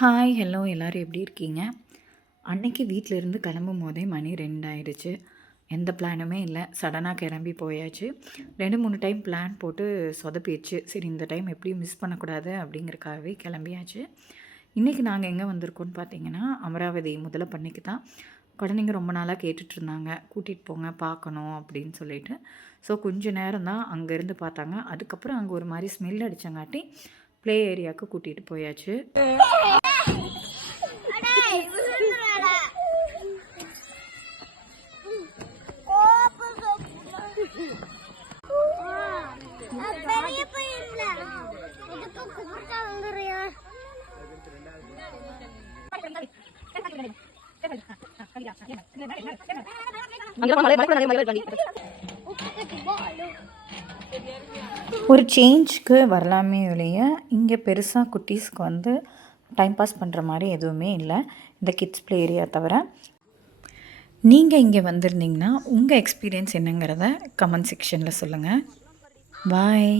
Hi, hello எல்லோரும் எப்படி இருக்கீங்க? அன்னைக்கு வீட்டிலேருந்து கிளம்பும்போதே மணி 2 ஆயிடுச்சு. எந்த பிளானுமே இல்ல. சடனா கிளம்பி போயாச்சு. 2, 3 டைம் பிளான் போட்டு சொதப்பிருச்சு. சரி இந்த டைம் எப்படியும் மிஸ் பண்ணக்கூடாது அப்படிங்கிறக்காகவே கிளம்பியாச்சு. இன்றைக்கி நாங்கள் எங்கே வந்திருக்கோம்னு பார்த்தீங்கன்னா, அமராவதி முதலைப்பண்ணைக்கு தான். குழந்தைங்க ரொம்ப நாளாக கேட்டுட்ருந்தாங்க. கூட்டிகிட்டு போங்க பார்க்கணும் அப்படின்னு சொல்லிட்டு. ஸோ கொஞ்ச நேரம் தான் அங்கேருந்து பார்த்தாங்க. அதுக்கப்புறம் அங்கே ஒரு மாதிரி ஸ்மெல் அடித்தங்காட்டி ப்ளே ஏரியாவுக்கு கூட்டிகிட்டு போயாச்சு. ஒரு சேஞ்சுக்கு வரலாமே ஒழிய இங்கே பெருசாக குட்டீஸ்க்கு வந்து டைம் பாஸ் பண்ணுற மாதிரி எதுவுமே இல்லை, இந்த கிட்ஸ் ப்ளே ஏரியா தவிர. நீங்கள் இங்கே வந்திருந்தீங்கன்னா உங்கள் எக்ஸ்பீரியன்ஸ் என்னங்கிறத கமெண்ட் செக்ஷனில் சொல்லுங்கள். பாய்.